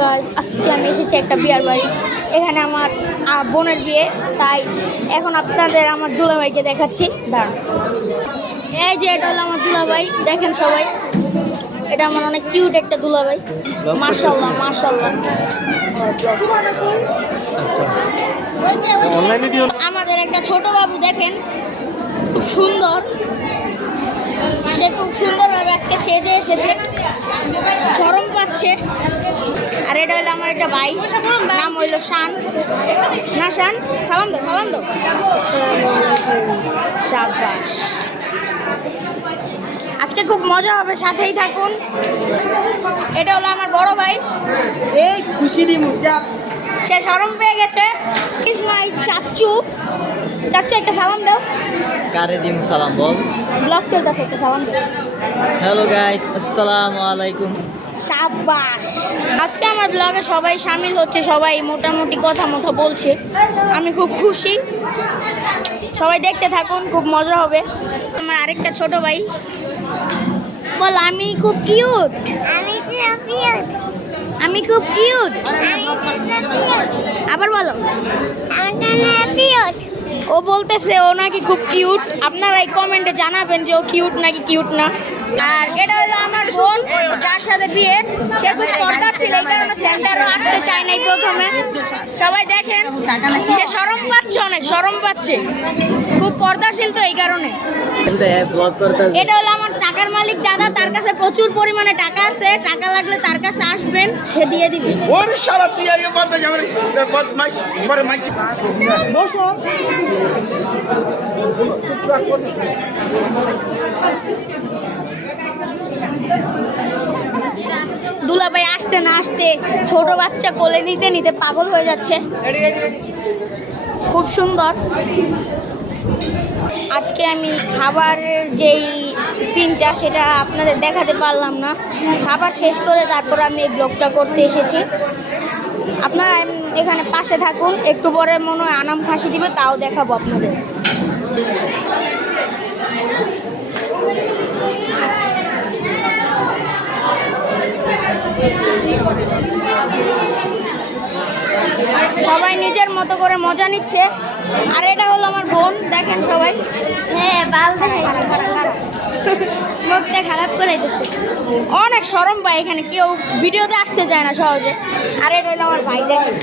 Guys আজকে আমি এসেছি একটা বিয়ার বাড়ি। এখানে আমার বোনের বিয়ে তাই এখন আপনাদের আমার দুলাভাইকে দেখাচ্ছি। দাঁড়ান। এই যে এটা হলো আমার দুলাভাই দেখেন সবাই। এটা আমার অনেক কিউট একটা দুলাভাই। মাশাল্লাহ মাশাল্লাহ আচ্ছা। আমাদের একটা ছোট বাবু দেখেন খুব সুন্দর। সে খুব সুন্দরভাবে আজকে সেজে এসেছে। সরম পাচ্ছে। আর এটা হলো আমার একটা ভাই নাম হইল শান। না শান? সালাম দো সালাম দো শাবাশ আজকে খুব মজা হবে সাথেই থাকুন। এটা হলো আমার বড় ভাই। এই খুশি দি মুজা সে সরম পেয়ে গেছে। ইজ মাই চাচু। চাচ্চু একটা সালাম দাও। কারে দিম সালাম বল? ব্লগ চলতেছে একটা সালাম দাও। হ্যালো গাইস আসসালামু আলাইকুম। সাবাস। আজকে আমার ব্লগে সবাই সামিল হচ্ছে সবাই মোটামুটি কথা মতো বলছে। আমি খুব খুশি। সবাই দেখতে থাকুন খুব মজা হবে। আমার আরেকটা ছোট ভাই। বল আমি খুব কিউট আমি আমি খুব কিউট আবার বলো। আমি ও বলতেছে ও নাকি খুব কিউট আপনারা এই কমেন্টে জানাবেন যে ও কিউট নাকি কিউট না। আর এটা হলো আমার বোন যার সাথে বিয়ে। সে খুব পর্দা ছিল এই কারণে সেন্টারও আসতে চায় নাই প্রথমে। সবাই দেখেন সে সরম পাচ্ছে অনেক সরম পাচ্ছে। খুব পর্দাশীল তো এই কারণে। এটা হলো আমার মালিক দাদা তার কাছে প্রচুর পরিমাণে টাকা আছে টাকা লাগলে তার কাছে আসবেন সে দিয়ে দিবে। ওর সারা তুই বাদ দে আমার বাদ মাই পরে মাই বসো। দুলাভাই আসতে না আসতে ছোট বাচ্চা কোলে নিতে নিতে পাগল হয়ে যাচ্ছে। খুব সুন্দর। আজকে আমি খাবারের যেই সিনটা সেটা আপনাদের দেখাতে পারলাম না। খাবার শেষ করে তারপর আমি এই ব্লগটা করতে এসেছি। আপনারা এখানে পাশে থাকুন। একটু পরে মনে হয় আনাম খাসি দিবে, তাও দেখাবো আপনাদের। সবাই নিজের মতো করে মজা নিচ্ছে। আর এটা হলো আমার বোন দেখেন সবাই। হ্যাঁ বাল দেখাই মুখটা খারাপ করে দিচ্ছে অনেক সরম পায় এখানে কেউ ভিডিওতে আসতে চায় না সহজে। আর এটা হলো আমার ভাই দেখেন।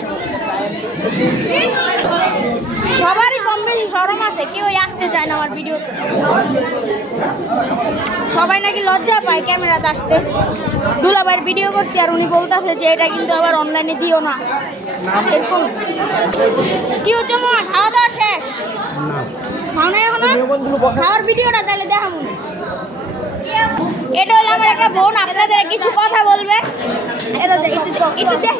সবারই কম বেশি সরম আছে কেউ আসতে চায় না আমার ভিডিওতে সবাই নাকি লজ্জা পায় ক্যামেরাতে আসতে। দুলাভাইয়ের ভিডিও করছি আর উনি বলতেছে যে এটা কিন্তু আবার অনলাইনে দিও না। এরকম। কি হচ্ছে মা খাওয়া দাওয়া শেষ খাও না এখনও খাওয়ার ভিডিওটা তাহলে দেখা এটা হলো আমার একটা বোন আপনাদের কিছু কথা বলবে? এটা একটু দাও,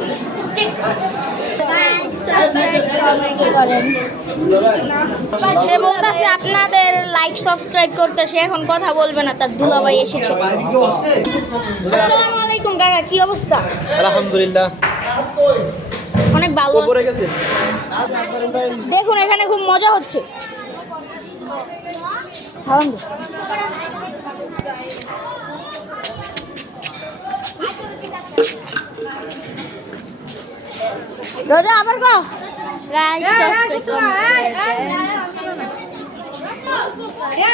সে বলতেছে আপনাদের লাইক সাবস্ক্রাইব করতে সে এখন কথা বলবে না তার দুলাভাই এসেছে। আসসালামু আলাইকুম কাকা কি অবস্থা? আলহামদুলিল্লাহ। অনেক ভালো দেখুন এখানে খুব মজা হচ্ছে। সালাম দে। রোজা আবার কো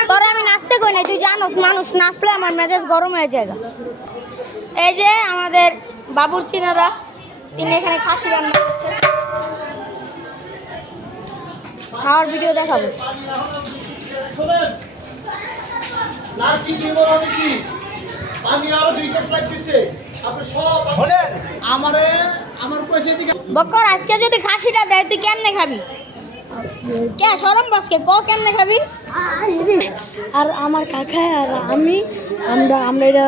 তোরে আমি নাচতে কই নাই? তুই জানোস মানুষ নাচলে আমার মেজাজ গরম হয়ে যায় এই যে আমাদের বাবুর চিনারা তিনি এখানে খাসি রান্না করছে। খাওয়ার ভিডিও দেখাবো। আমি আরও দুই কেস লাগতেছে। আপনি সব আমারে আমার পয়সা দিকে বক্কর আজকে যদি খাসিটা দেয় তুই কেমনে খাবি? কে সরম বাসকে ক? কেমনে খাবি? আর আমার কাকা আর আমি আমরা আমরা এটা